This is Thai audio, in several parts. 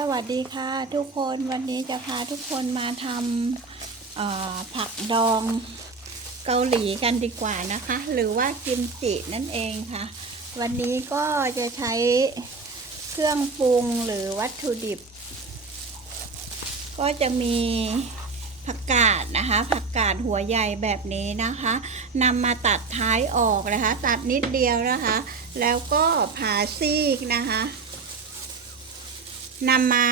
สวัสดีค่ะทุกคนวันนี้จะพาทุกคนมาทำผักดองเกาหลีกันดีกว่านะคะ หรือว่ากิมจินั่นเองค่ะ วันนี้ก็จะใช้เครื่องปรุงหรือวัตถุดิบ ก็จะมีผักกาดนะคะ ผักกาดหัวใหญ่แบบนี้นะคะนำมาตัดท้ายออกนะคะ ตัดนิดเดียวนะคะ แล้วก็ผ่าซีกนะคะ นำมา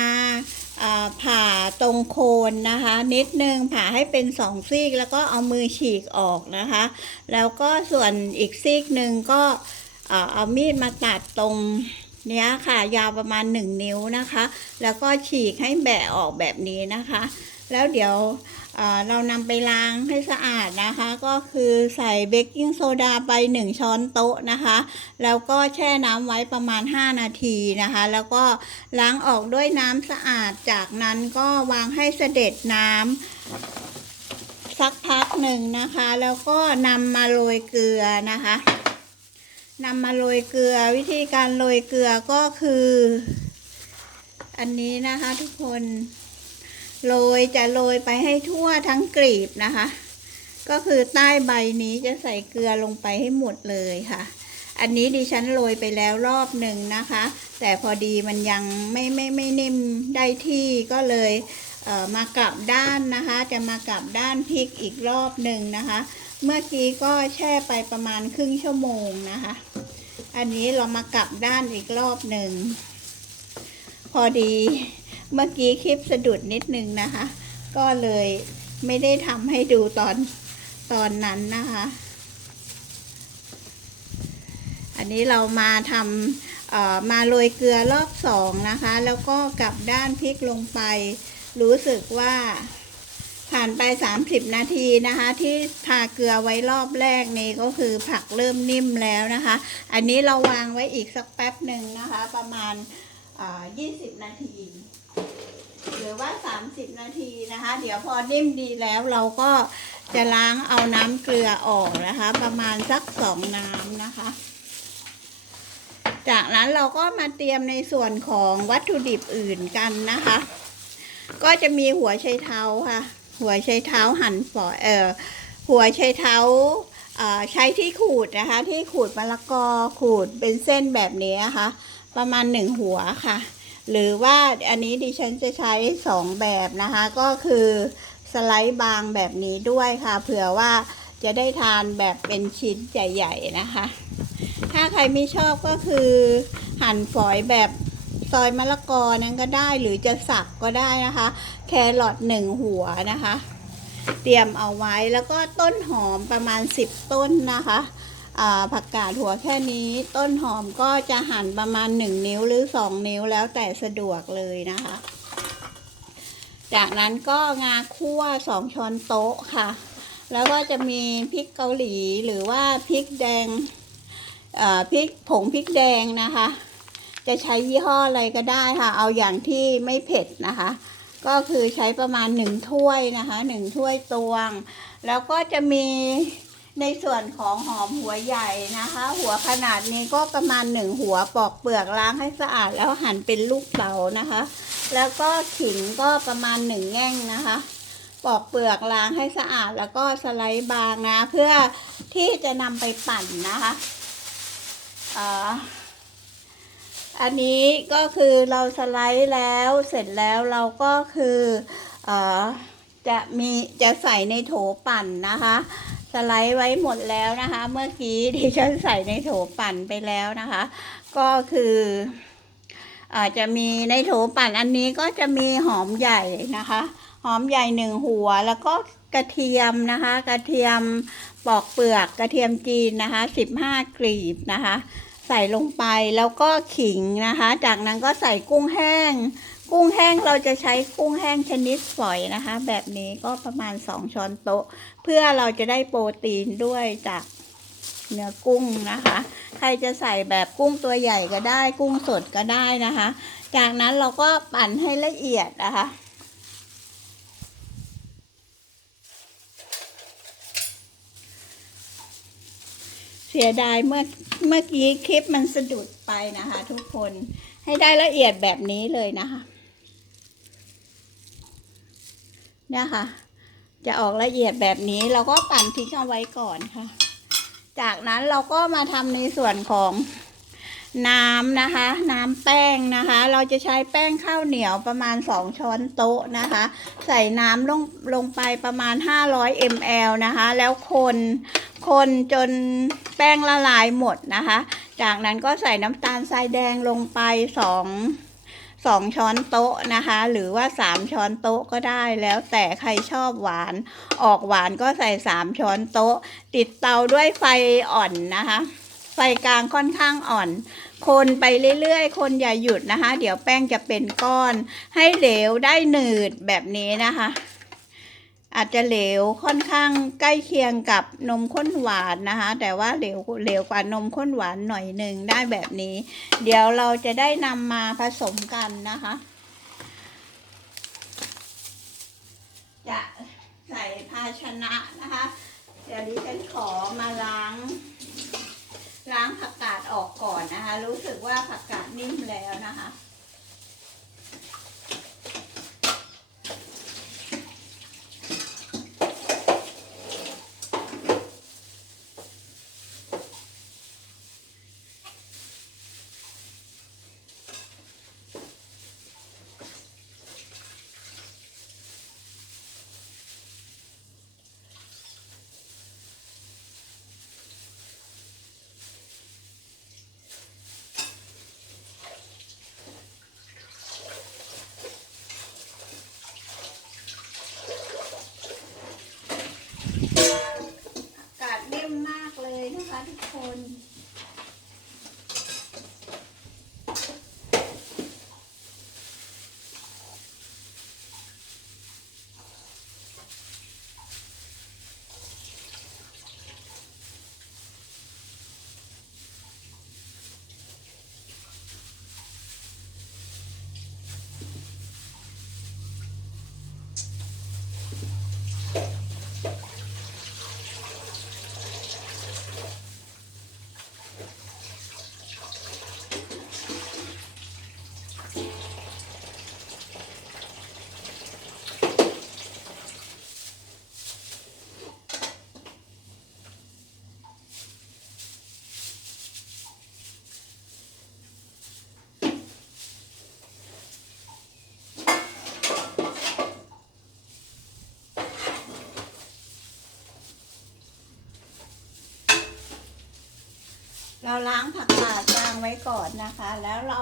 ผ่าตรงโคนนะคะ นิดนึงผ่าให้เป็นสองซีกแล้วก็เอามือฉีกออกนะคะ แล้วก็ส่วนอีกซีกหนึ่งก็เอ่อเอามีดมาตัดตรงเนี้ยค่ะ ยาวประมาณ 1 นิ้วนะคะ แล้วก็ฉีกให้แบะออกแบบนี้นะคะ แล้วเดี๋ยว เรานำไปล้างให้สะอาดนะคะ ก็คือใส่เบกกิ้งโซดาไป 1 ช้อนโต๊ะนะคะ แล้วก็แช่น้ำไว้ประมาณ 5 นาทีนะคะ แล้วก็ล้างออกด้วยน้ำสะอาด จากนั้นก็วางให้เสด็จน้ำสักพักหนึ่งนะคะ แล้วก็นำมาโรยเกลือนะคะนำมาโรยเกลือวิธีการโรยเกลือก็คือ อันนี้นะคะทุกคน โรยจะโรยไปให้ทั่วทั้งกลีบนะคะ ก็คือใต้ใบนี้จะใส่เกลือลงไปให้หมดเลยค่ะ อันนี้ดิฉันโรยไปแล้วรอบหนึ่งนะคะ แต่พอดีมันยังไม่ไม่ไม่นิ่มได้ที่ก็เลยเอ่อมากลับด้านนะคะ จะมากลับด้านพริกอีกรอบหนึ่งนะคะ เมื่อกี้ก็แช่ไปประมาณครึ่งชั่วโมงนะคะ อันนี้เรามากลับด้านอีกรอบหนึ่ง พอดี เมื่อกี้คลิปสะดุดนิดนึงนะคะ ก็เลยไม่ได้ทำให้ดูตอนตอนนั้นนะคะ อันนี้เรามาทำมาโรยเกลือรอบสองนะคะ แล้วก็กลับด้านพริกลงไป รู้สึกว่าผ่านไป 30 นาทีนะคะ ที่ทาเกลือไว้รอบแรกนี้ก็คือผักเริ่มนิ่มแล้วนะคะ อันนี้เราวางไว้อีกสักแป๊บหนึ่งนะคะ ประมาณเอ่อ20 นาที หรือว่า 30 นาทีนะคะ เดี๋ยวพอนิ่มดีแล้วเราก็จะล้างเอาน้ำเกลือออกนะคะ ประมาณสักสองน้ำนะคะ จากนั้นเราก็มาเตรียมในส่วนของวัตถุดิบอื่นกันนะคะ ก็จะมีหัวไชเท้าค่ะ หัวไชเท้าหั่นฝอยเอ่อหัวไชเท้าใช้ที่ขูดนะคะ ที่ขูดมะละกอขูดเป็นเส้นแบบนี้นะคะ ประมาณหนึ่งหัวค่ะ หรือว่าอันนี้ดิฉันจะใช้สองแบบนะคะ ก็คือสไลด์บางแบบนี้ด้วยค่ะเผื่อว่าจะได้ทานแบบเป็นชิ้นใหญ่ๆนะคะ ถ้าใครไม่ชอบก็คือ หั่นฝอยแบบซอยมะละกอนั้นก็ได้หรือจะสับก็ได้นะคะ แครอทหนึ่งหัวนะคะ เตรียมเอาไว้แล้วก็ต้นหอมประมาณ 10 ต้นนะคะ ผักกาดหัวแค่นี้ ต้นหอมก็จะหั่นประมาณ 1 นิ้วหรือ 2 นิ้วแล้วแต่สะดวกเลยนะคะ จากนั้นก็งาคั่ว 2 ช้อนโต๊ะค่ะ แล้วก็จะมีพริกเกาหลีหรือว่าพริกแดงพริกผงพริกแดงนะคะ จะใช้ยี่ห้ออะไรก็ได้ค่ะ เอาอย่างที่ไม่เผ็ดนะคะก็คือใช้ประมาณหนึ่งถ้วยนะคะหนึ่งถ้วยตวง แล้วก็จะมี ในส่วนของหอมหัวใหญ่นะคะ หัวขนาดนี้ก็ประมาณหนึ่งหัวปอกเปลือกล้างให้สะอาดแล้วหั่นเป็นลูกเต๋านะคะ แล้วก็ขิงก็ประมาณหนึ่งแง่งนะคะ ปอกเปลือกล้างให้สะอาดแล้วก็สไลด์บางนะ เพื่อที่จะนำไปปั่นนะคะอันนี้ก็คือเราสไลด์แล้วเสร็จแล้วเราก็คืออจะมีจะใส่ในโถปั่นนะคะ สไลด์ไว้หมดแล้วนะคะ เมื่อกี้ที่ฉันใส่ในโถปั่นไปแล้วนะคะ ก็คืออาจะมีในโถปั่นอันนี้ก็จะมีหอมใหญ่นะคะ หอมใหญ่หนึ่งหัวแล้วก็กระเทียมนะคะ กระเทียมปอกเปลือกกระเทียมจีนนะคะสิบห้ากลีบนะคะ ใส่ลงไปแล้วก็ขิงนะคะ จากนั้นก็ใส่กุ้งแห้ง กุ้งแห้งเราจะใช้กุ้งแห้งชนิดฝอยนะคะ แบบนี้ก็ประมาณสองช้อนโต๊ะ เพื่อเราจะได้โปรตีนด้วยจากเนื้อกุ้งนะคะ ใครจะใส่แบบกุ้งตัวใหญ่ก็ได้ กุ้งสดก็ได้นะคะ จากนั้นเราก็ปั่นให้ละเอียดนะคะเสียดายเมื่อเมื่อกี้คลิปมันสะดุดไปนะคะ ทุกคนให้ได้ละเอียดแบบนี้เลยนะคะเนี่ยค่ะ จะออกละเอียดแบบนี้เราก็ปั่นทิ้งเอาไว้ก่อนค่ะ จากนั้นเราก็มาทำในส่วนของน้ำนะคะ น้ำแป้งนะคะ เราจะใช้แป้งข้าวเหนียวประมาณ 2 ช้อนโต๊ะนะคะ ใส่น้ำลงลงไปประมาณ 500 ml นะคะ แล้วคนคนจนแป้งละลายหมดนะคะ จากนั้นก็ใส่น้ำตาลทรายแดงลงไปสอง สองช้อนโต๊ะนะคะ หรือว่าสามช้อนโต๊ะก็ได้แล้วแต่ใครชอบหวาน ออกหวานก็ใส่สามช้อนโต๊ะ ติดเตาด้วยไฟอ่อนนะคะ ไฟกลางค่อนข้างอ่อน คนไปเรื่อยๆ คนอย่าหยุดนะคะ เดี๋ยวแป้งจะเป็นก้อน ให้เหลวได้หนืดแบบนี้นะคะ อาจจะเหลวค่อนข้างใกล้เคียงกับนมข้นหวานนะคะ แต่ว่าเหลวเหลวกว่านมข้นหวานหน่อยหนึ่งได้แบบนี้ เดี๋ยวเราจะได้นำมาผสมกันนะคะ จะใส่ภาชนะนะคะ เดี๋ยวดิฉันขอมาล้าง ล้างผักกาดออกก่อนนะคะ รู้สึกว่าผักกาดนิ่มแล้วนะคะ เราล้างผักกาดวางไว้ก่อนนะคะ แล้วเรา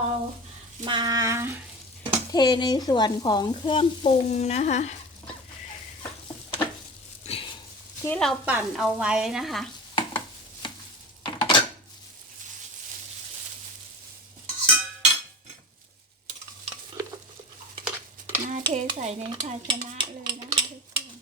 มาเทในส่วนของเครื่องปรุงนะคะ ที่เราปั่นเอาไว้นะคะมาเทใส่ในภาชนะเลยนะคะทุกคน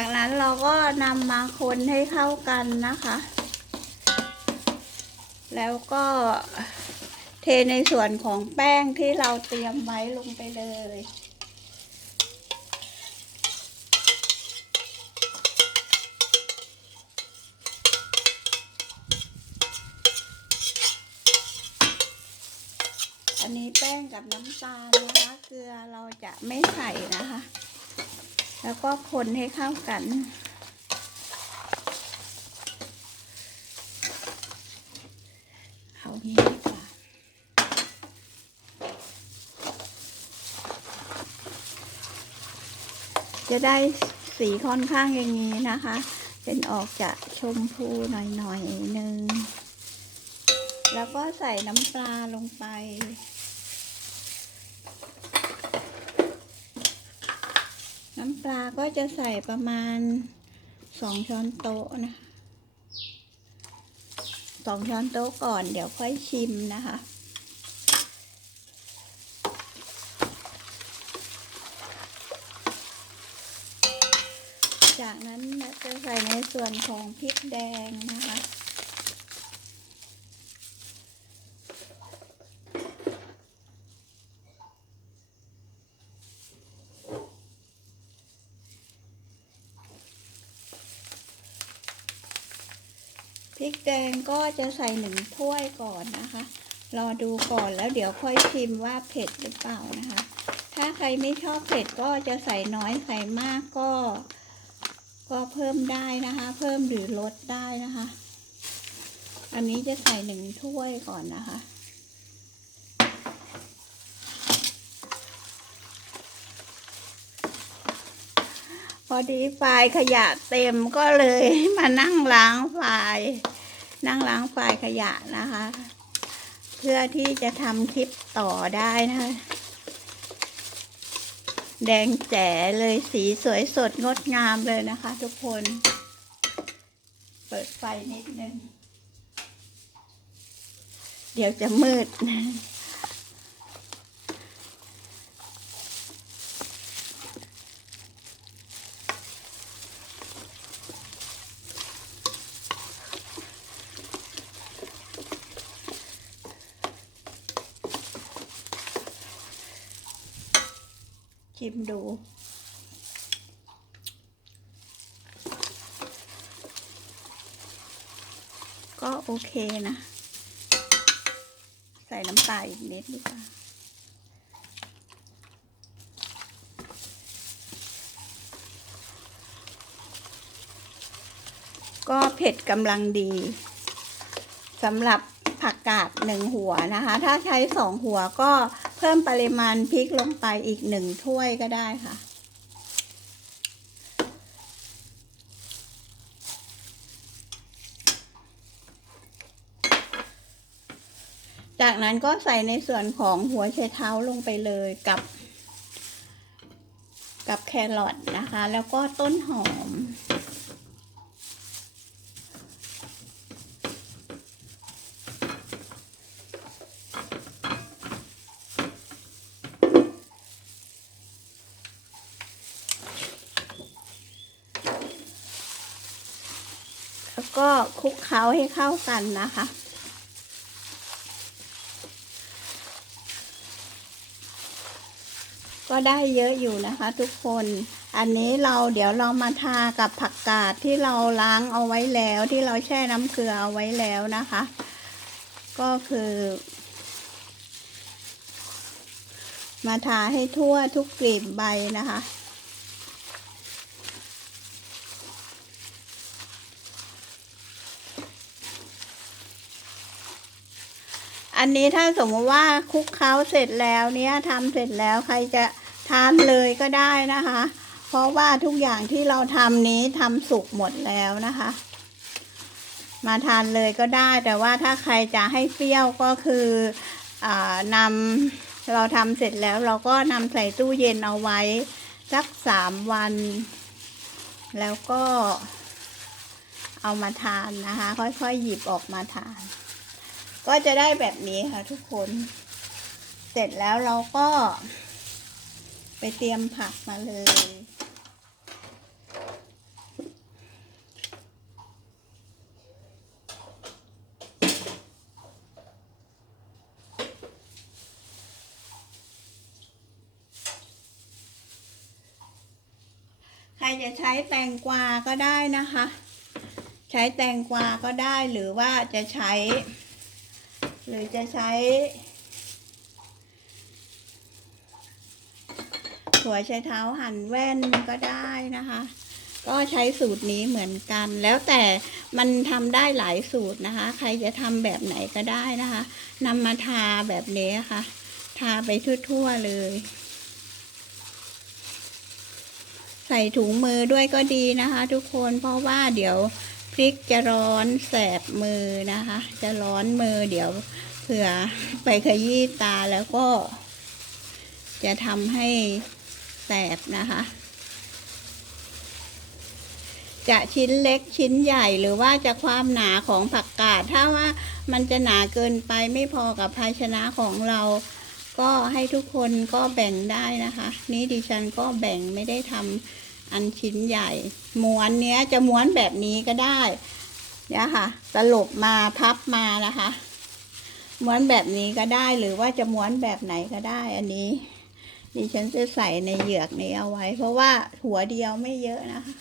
จากนั้นเราก็นำมาคนให้เข้ากันนะคะ แล้วก็เทในส่วนของแป้งที่เราเตรียมไว้ลงไปเลยอันนี้แป้งกับน้ำตาลนะคะ เกลือเราจะไม่ใส่นะคะ แล้วก็คนให้เข้ากัน เอางี้ดีกว่าจะได้สีค่อนข้างอย่างนี้นะคะ เป็นออกจะชมพูหน่อยๆหนึ่ง แล้วก็ใส่น้ำปลาลงไป น้ำปลาก็จะใส่ประมาณสองช้อนโต๊ะนะสองช้อนโต๊ะก่อนเดี๋ยวค่อยชิมนะคะ จากนั้นจะใส่ในส่วนของพริกแดงนะคะ ริกแดงก็จะใส่หนึ่งถ้วยก่อนนะคะ รอดูก่อนแล้วเดี๋ยวค่อยชิมว่าเผ็ดหรือเปล่านะคะ ถ้าใครไม่ชอบเผ็ดก็จะใส่น้อยใส่มากก็ ก็เพิ่มได้นะคะ เพิ่มหรือลดได้นะคะ อันนี้จะใส่หนึ่งถ้วยก่อนนะคะพอดีไฟล์ขยะเต็มก็เลยมานั่งล้างไฟล์ นั่งล้างไฟล์ขยะนะคะ เพื่อที่จะทำคลิปต่อได้นะคะ แดงแจ๋เลยสีสวยสดงดงามเลยนะคะ ทุกคน เปิดไฟนิดนึง เดี๋ยวจะมืด ชิมดู ก็โอเคนะ ใส่น้ำปลอีกนิดดีกว่าก็เผ็ดกำลังดีสำหรับผักกาดหนึ่งหัวนะคะ ถ้าใช้สองหัวก็ เพิ่มปริมาณพริกลงไปอีกหนึ่งถ้วยก็ได้ค่ะ จากนั้นก็ใส่ในส่วนของหัวไชเท้าลงไปเลยกับ กับแครอทนะคะ แล้วก็ต้นหอม แล้วก็คลุก เคล้าให้เข้ากันนะคะ ก็ได้เยอะอยู่นะคะทุกคน อันนี้เราเดี๋ยวเรามาทากับผักกาดที่เราล้างเอาไว้แล้วที่เราแช่น้ำเกลือเอาไว้แล้วนะคะ ก็คือ มาทาให้ทั่วทุกกลีบใบนะคะ อันนี้ถ้าสมมติว่าคลุกเคล้าเสร็จแล้วเนี้ยทำเสร็จแล้วใครจะทานเลยก็ได้นะคะ เพราะว่าทุกอย่างที่เราทำนี้ทำสุกหมดแล้วนะคะ มาทานเลยก็ได้ แต่ว่าถ้าใครจะให้เปรี้ยวก็คืออนำเราทำเสร็จแล้วเราก็นำใส่ตู้เย็นเอาไว้สักสามวัน แล้วก็เอามาทานนะคะ ค่อยๆหยิบออกมาทาน ก็จะได้แบบนี้ค่ะทุกคน เสร็จแล้วเราก็ ไปเตรียมผักมาเลย ใครจะใช้แตงกวาก็ได้นะคะ ใช้แตงกวาก็ได้หรือว่าจะใช้ หรือจะใช้ถั่วไชเท้าหั่นแว่นก็ได้นะคะ ก็ใช้สูตรนี้เหมือนกัน แล้วแต่มันทำได้หลายสูตรนะคะ ใครจะทำแบบไหนก็ได้นะคะนำมาทาแบบนี้ค่ะ ทาไปทั่วๆเลยใส่ถุงมือด้วยก็ดีนะคะ ทุกคนเพราะว่าเดี๋ยว พริกจะร้อนแสบมือนะคะ จะร้อนมือเดี๋ยวเผื่อไปขยี้ตาแล้วก็ จะทำให้แสบนะคะ จะชิ้นเล็กชิ้นใหญ่หรือว่าจะความหนาของผักกาด ถ้าว่ามันจะหนาเกินไปไม่พอกับภาชนะของเราก็ให้ทุกคนก็แบ่งได้นะคะ นี่ดิฉันก็แบ่งไม่ได้ทำ อันชิ้นใหญ่ ม้วนเนี้ยจะม้วนแบบนี้ก็ได้เนี่ยค่ะตลบมาพับมานะคะ ม้วนแบบนี้ก็ได้หรือว่าจะม้วนแบบไหนก็ได้ อันนี้ดิฉันจะใส่ในเหยือกนี้เอาไว้ เพราะว่าหัวเดียวไม่เยอะนะคะ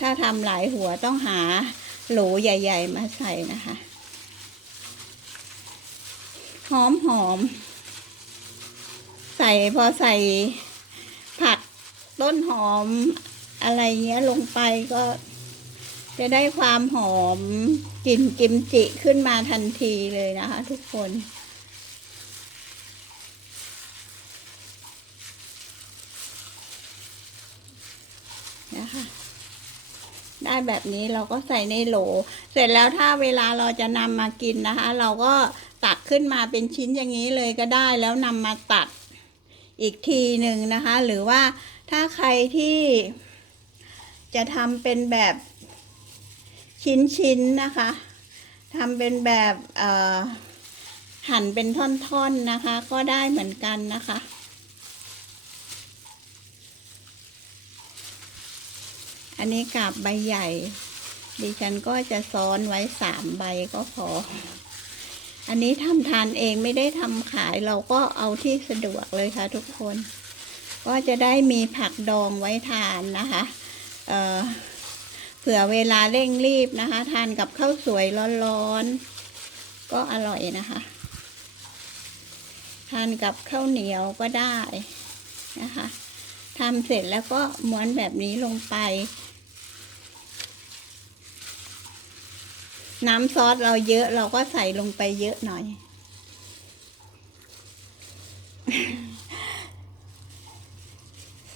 ถ้าทำหลายหัวต้องหาโหลใหญ่ ๆ มาใส่นะคะ หอมหอม ใส่พอใส่ผักต้นหอมอะไรเงี้ยลงไปก็จะได้ความหอมกลิ่นกิมจิขึ้นมาทันทีเลยนะคะทุกคน นะคะ ได้แบบนี้เราก็ใส่ในโหล เสร็จแล้วถ้าเวลาเราจะนำมากินนะคะ เราก็ตักขึ้นมาเป็นชิ้นอย่างนี้เลยก็ได้แล้วนำมาตัด อีกทีหนึ่งนะคะ หรือว่าถ้าใครที่จะทำเป็นแบบชิ้นๆนะคะทำเป็นแบบหั่นเป็นท่อนๆนะคะ ก็ได้เหมือนกันนะคะ อันนี้กาบใบใหญ่ ดิฉันก็จะซ้อนไว้สามใบก็พอ อันนี้ทำทานเองไม่ได้ทำขายเราก็เอาที่สะดวกเลยค่ะทุกคน ก็จะได้มีผักดองไว้ทานนะคะเออเผื่อเวลาเร่งรีบนะคะ ทานกับข้าวสวยร้อนๆ ก็อร่อยนะคะ ทานกับข้าวเหนียวก็ได้นะคะทำเสร็จแล้วก็ม้วนแบบนี้ลงไป น้ำซอสเราเยอะเราก็ใส่ลงไปเยอะหน่อย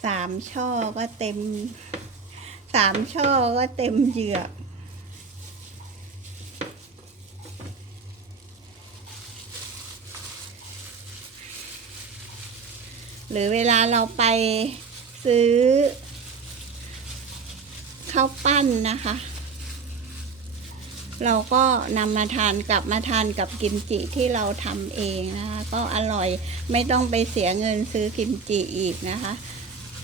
สามช่อก็เต็ม สามช่อก็เต็มเหยือกหรือเวลาเราไปซื้อข้าวปั้นนะคะ เราก็นำมาทานกลับมาทานกับกิมจิที่เราทำเองนะคะ ก็อร่อยไม่ต้องไปเสียเงินซื้อกิมจิอีกนะคะ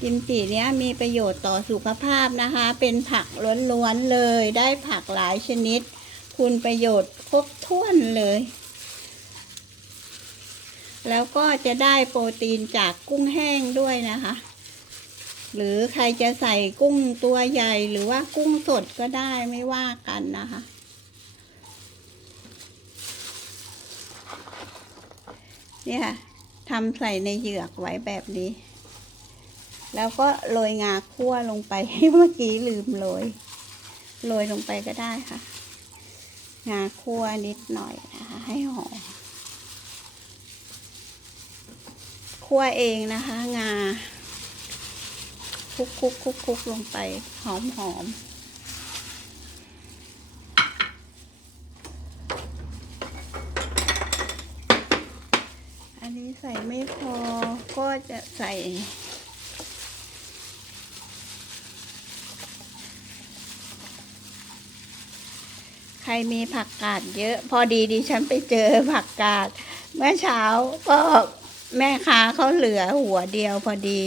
กิมจิเนี้ยมีประโยชน์ต่อสุขภาพนะคะ เป็นผักล้วนๆเลยได้ผักหลายชนิด คุณประโยชน์ครบถ้วนเลย แล้วก็จะได้โปรตีนจากกุ้งแห้งด้วยนะคะ หรือใครจะใส่กุ้งตัวใหญ่หรือว่ากุ้งสดก็ได้ไม่ว่ากันนะคะ นี่ค่ะทำใส่ในเหยือกไว้แบบนี้ แล้วก็โรยงาคั่วลงไป เมื่อกี้ลืมโรย โรยลงไปก็ได้ค่ะ งาคั่วนิดหน่อยนะคะ ให้หอม คั่วเองนะคะ งาคลุกคุกคุกคุกลงไป หอมหอม อันนี้ ใส่ไม่พอก็จะใส่ใครมีผักกาดเยอะพอดีดิฉันไปเจอผักกาด เมื่อเช้าก็แม่ค้าเขาเหลือหัวเดียวพอดี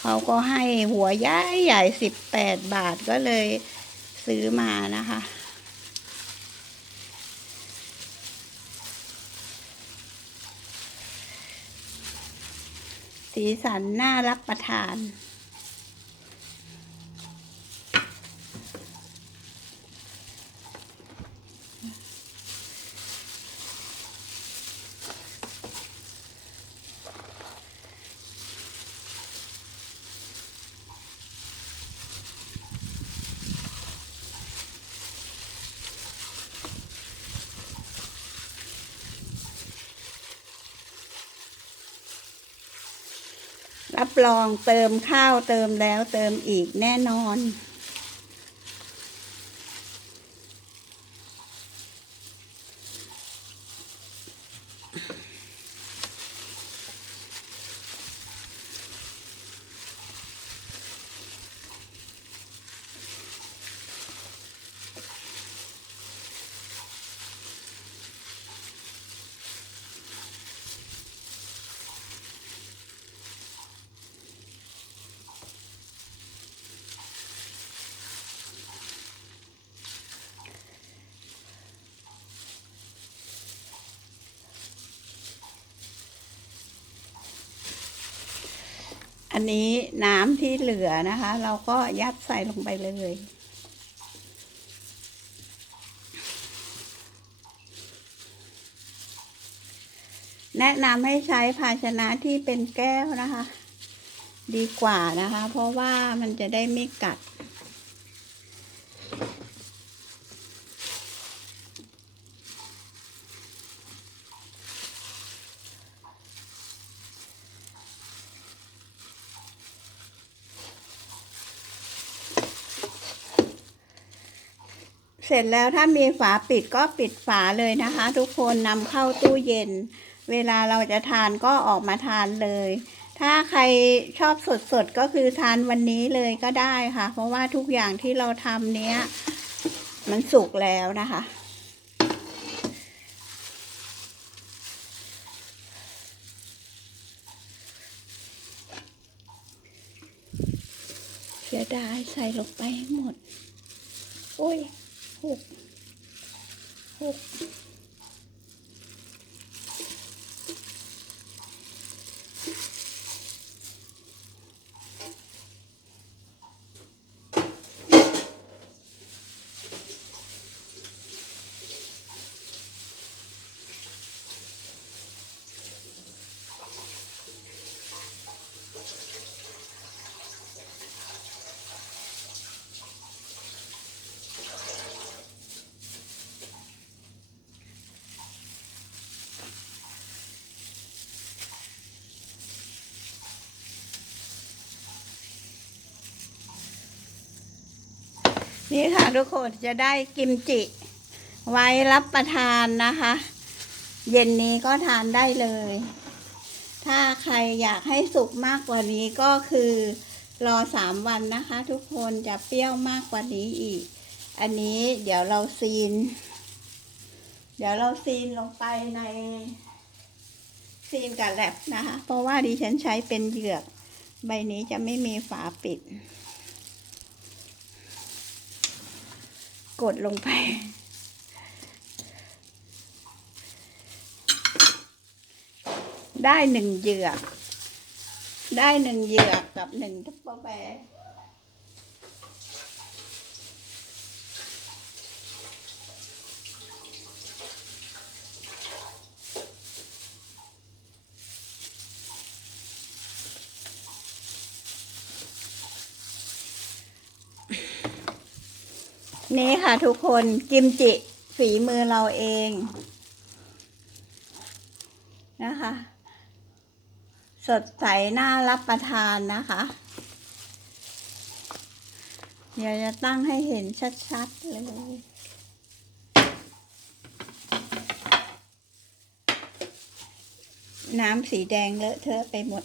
เขาก็ให้หัวใหญ่ใหญ่สิบแปดบาทก็เลยซื้อมานะคะ สีสันน่ารับประทาน รับรองเติมข้าวเติมแล้วเติมอีกแน่นอน อันนี้น้ำที่เหลือนะคะ เราก็ยัดใส่ลงไปเลยแนะนำให้ใช้ภาชนะที่เป็นแก้วนะคะ ดีกว่านะคะ เพราะว่ามันจะได้ไม่กัด ร็จแล้วถ้ามีฝาปิดก็ปิดฝาเลยนะคะ ทุกคนนำเข้าตู้เย็น เวลาเราจะทานก็ออกมาทานเลย ถ้าใครชอบสดๆก็คือทานวันนี้เลยก็ได้ค่ะ เพราะว่าทุกอย่างที่เราทำเนี้ย มันสุกแล้วนะคะเสียดายใส่ลงไปให้หมด โอ้ย หก นี่ค่ะทุกคนจะได้กิมจิ ไว้รับประทานนะคะ เย็นนี้ก็ทานได้เลย ถ้าใครอยากให้สุกมากกว่านี้ก็คือ รอสามวันนะคะ ทุกคนจะเปรี้ยวมากกว่านี้อีก อันนี้เดี๋ยวเราซีน เดี๋ยวเราซีนลงไปในซีนกับแลบนะคะ เพราะว่าดิฉันใช้เป็นเหยือก ใบนี้จะไม่มีฝาปิด กดลงไป ได้หนึ่งเหยือก ได้หนึ่งเหยือกกับหนึ่งทัพเปอร์แบร์ นี่ค่ะทุกคนกิมจิฝีมือเราเองนะคะ สดใสน่ารับประทานนะคะ เดี๋ยวจะตั้งให้เห็นชัดๆเลยน้ำสีแดงเลอะเทอะไปหมด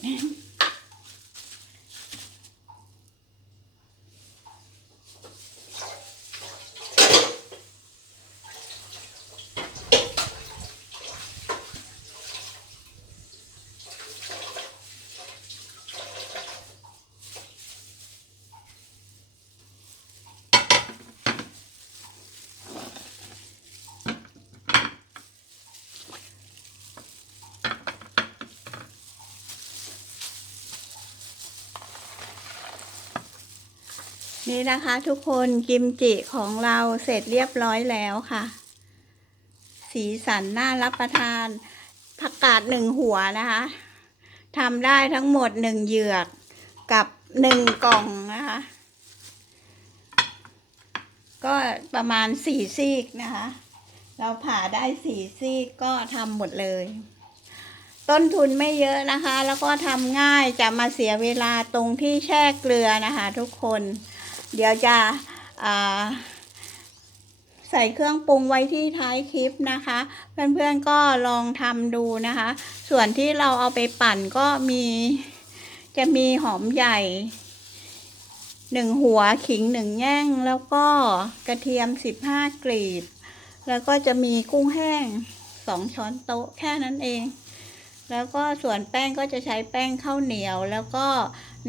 นี่นะคะทุกคนกิมจิของเราเสร็จเรียบร้อยแล้วค่ะ สีสันน่ารับประทานผักกาดหนึ่งหัวนะคะทำได้ทั้งหมดหนึ่งเหยือกกับหนึ่งกล่องนะคะ ก็ประมาณสี่ซีกนะคะ เราผ่าได้สี่ซีกก็ทำหมดเลย ต้นทุนไม่เยอะนะคะ แล้วก็ทำง่ายจะมาเสียเวลาตรงที่แช่เกลือนะคะทุกคน เดี๋ยวจะใส่เครื่องปรุงไว้ที่ท้ายคลิปนะคะ เพื่อนๆก็ลองทำดูนะคะ ส่วนที่เราเอาไปปั่นก็มีจะมีหอมใหญ่หนึ่งหัวขิงหนึ่งแง่งแล้วก็กระเทียมสิบห้ากลีบ แล้วก็จะมีกุ้งแห้งสองช้อนโต๊ะแค่นั้นเอง แล้วก็ส่วนแป้งก็จะใช้แป้งข้าวเหนียวแล้วก็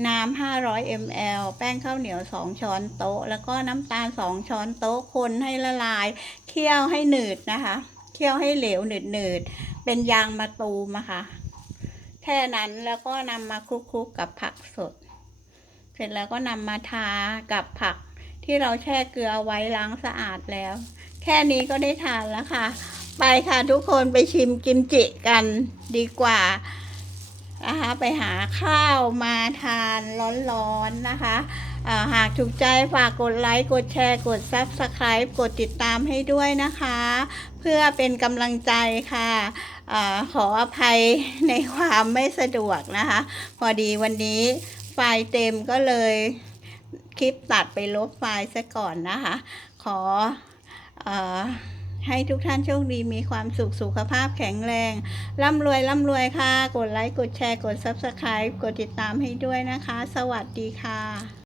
น้ำ500 ml แป้งข้าวเหนียว 2 ช้อนโต๊ะ แล้วก็น้ำตาล 2 ช้อนโต๊ะ คนให้ละลาย เคี่ยวให้หนืดนะคะ เคี่ยวให้เหลวหนืดหนืด เป็นยางมะตูมะค่ะ แค่นั้นแล้วก็นำมาคลุกๆกับผักสด เสร็จแล้วก็นำมาทากับผักที่เราแช่เกลือไว้ล้างสะอาดแล้ว แค่นี้ก็ได้ทานแล้วค่ะ ไปค่ะทุกคนไปชิมกิมจิกันดีกว่า นะคะ ไปหาข้าวมาทานร้อนๆนะคะาหากถูกใจฝากกดไลค์ กดแชร์ กด Subscribe กดติดตามให้ด้วยนะคะ เพื่อเป็นกำลังใจค่ะอขออภัยในความไม่สะดวกนะคะ พอดีวันนี้ไฟล์เต็มก็เลยคลิปตัดไปลบไฟล์ซะก่อนนะคะ ขออ ให้ทุกท่านโชคดีมีความสุขสุขภาพแข็งแรง ร่ำรวยร่ำรวยค่ะ กดไลค์ กดแชร์ กด Subscribe กดติดตามให้ด้วยนะคะ สวัสดีค่ะ